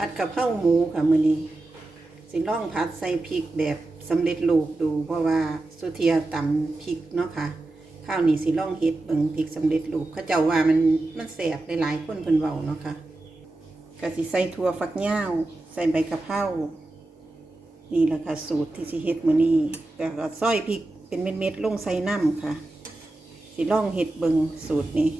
ผัดกะเพราหมูค่ะมื้อนี้สิลองผัดใส่พริกแบบสำเร็จรูปดู เพราะว่าสุเทียตำพริกเนาะค่ะข้าวนี้สิลองเฮ็ดเบิ่งพริกสำเร็จรูปเขาเจ้าว่ามันมันแสบหลายๆคนเพิ่นเว้าเนาะค่ะก็สิใส่ถั่วฝักยาวใส่ใบกะเพรานี่แหละค่ะสูตรที่สิเฮ็ดมื้อนี้แล้วก็ซอยพริกเป็นเม็ดๆลงใส่น้ำค่ะ สิลองเฮ็ดเบิ่งสูตรนี้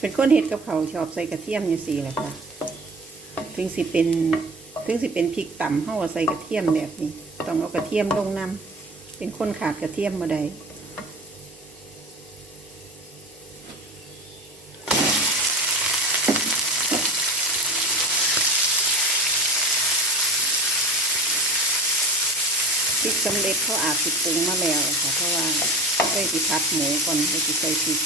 เป็นคนเห็ดกับเขาชอบใส่กระเทียมอย่างสีแหละค่ะ ถึงสิเป็นถึงสิเป็นพริกต่ำเฮาใส่กระเทียมแบบนี้ ต้องเอากระเทียมลงน้ำเป็นคนขาดกระเทียมมาได้พริกสำเร็จเขาอาจสิปรุงมาแล้วค่ะ เพราะว่าได้สิดพัดหมูก่อนได้สิดใส่พริก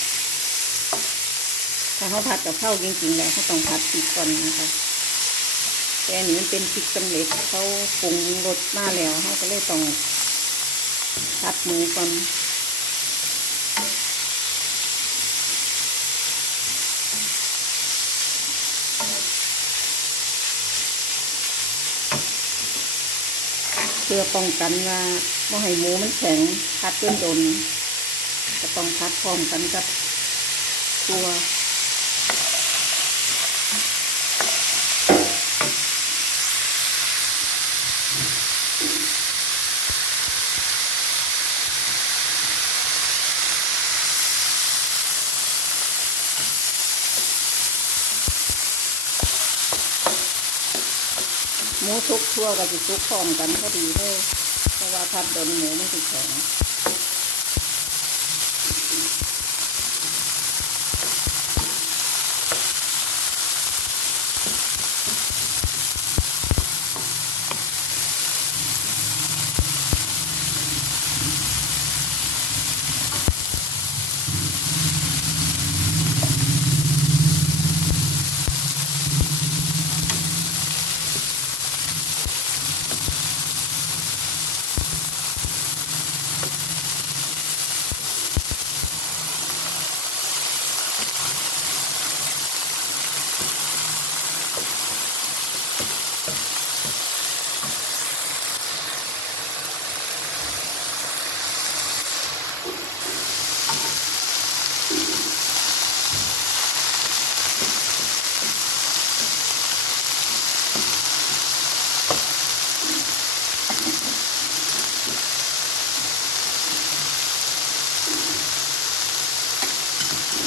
ถ้าเขาผัดกับข้าวจริงๆแล้วเขาต้องผัดพริกก่อนนะคะแต่อันนี้มันเป็นพริกสำเร็จเขาปรุงรสมาแล้วเขาก็เลยต้องผัดหมูก่อนเพื่อป้องกันว่าไม่ให้หมูมันแข็งผัดจนโดนก็ต้องผัดพร้อมกันกับตัว หมูทุกทั่วก็จะทุกพร้อมกันพอดีเลยเพราะว่าทัดโดนหมูมันจะแข็ง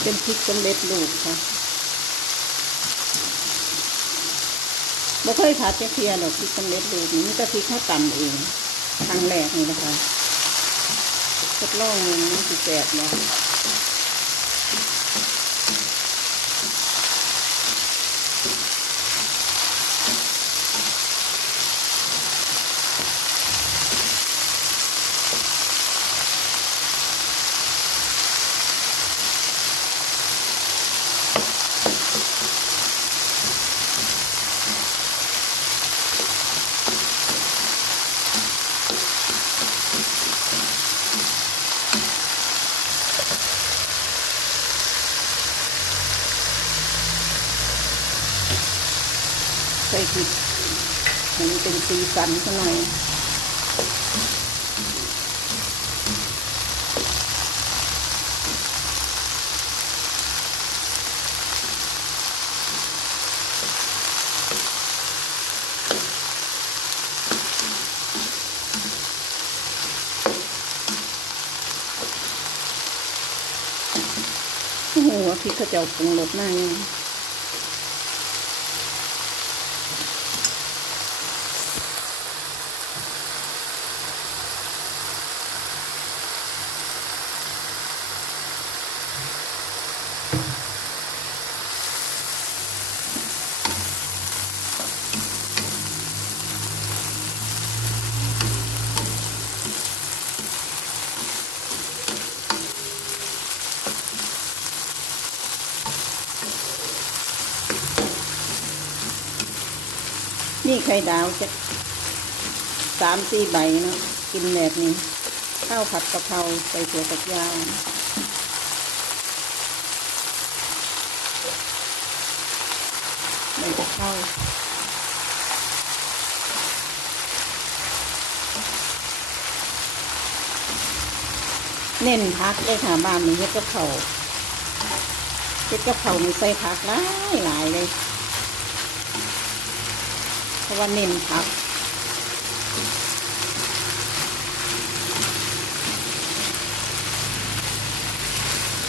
เป็นพริกสำเร็จรูปค่ะไม่เคยผัดจะเทียหรอกพริกสำเร็จรูปนี่แต่พริกเขาตำเองครั้งแรกนี่นะคะทดลองนมันสิแสบเนาะ ใส่พริกให้มันเป็นสีสันสักหน่อยโอ้โหพริกเขาเจ้าปรุงรสมากนี่พ นี่ไข่ดาวจะสามสี่ใบเนาะกินแบบนี้ ข้าวผัดกะเพราใส่ถั่วฝักยาวใบกะเพราเน้นพักเลยค่ะบ้านนี้เฮ็ดกะเพราเฮ็ดกะเพรามีใส่ผักหลายหลายเลย เพราะว่าเน้นผัก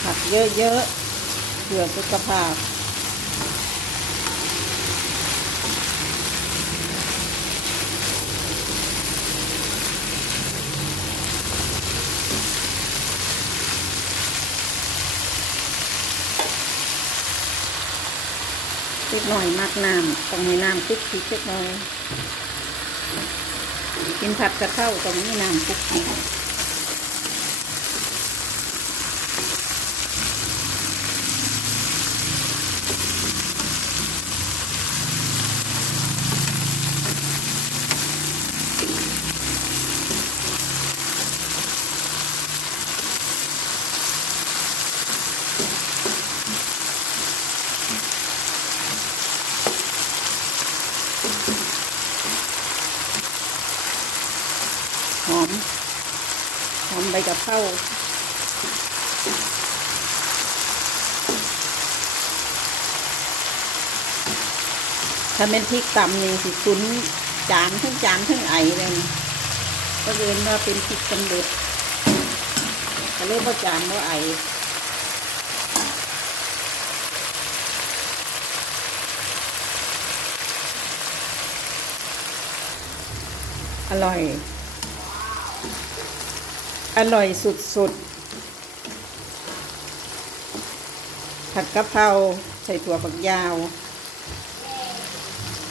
ผักเยอะๆเพื่อสุขภาพ ล็กหน่อยมากน้ำต้องมีน้ำคลุกคลิกเล็กน้อยกินผัดกระเพราต้องมีน้ำคลุกคิก บกะเพราถ้าเป็นพริกตำนี่สิคุ้นจานทั้งจานทั้งไอเลยก็เรียนว่าเป็นพริกสำเร็จก็เรียกว่าจานว่าไออร่อย อร่อยสุดๆ ผัดกะเพราใส่ถั่วฝักยาว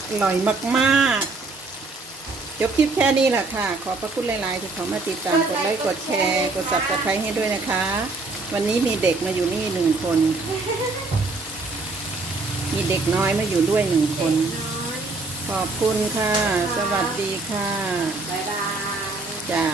อร่อยมากๆจบคลิปแค่นี้แหละค่ะ ขอบพระคุณหลายๆ ที่เขามาติดตามกดไลค์กดแชร์ กดสับสไครให้ด้วยนะคะ วันนี้มีเด็กมาอยู่นี่หนึ่งคน มีเด็กน้อยมาอยู่ด้วยหนึ่งคน ขอบคุณค่ะ สวัสดีค่ะ บ๊ายบายจ้า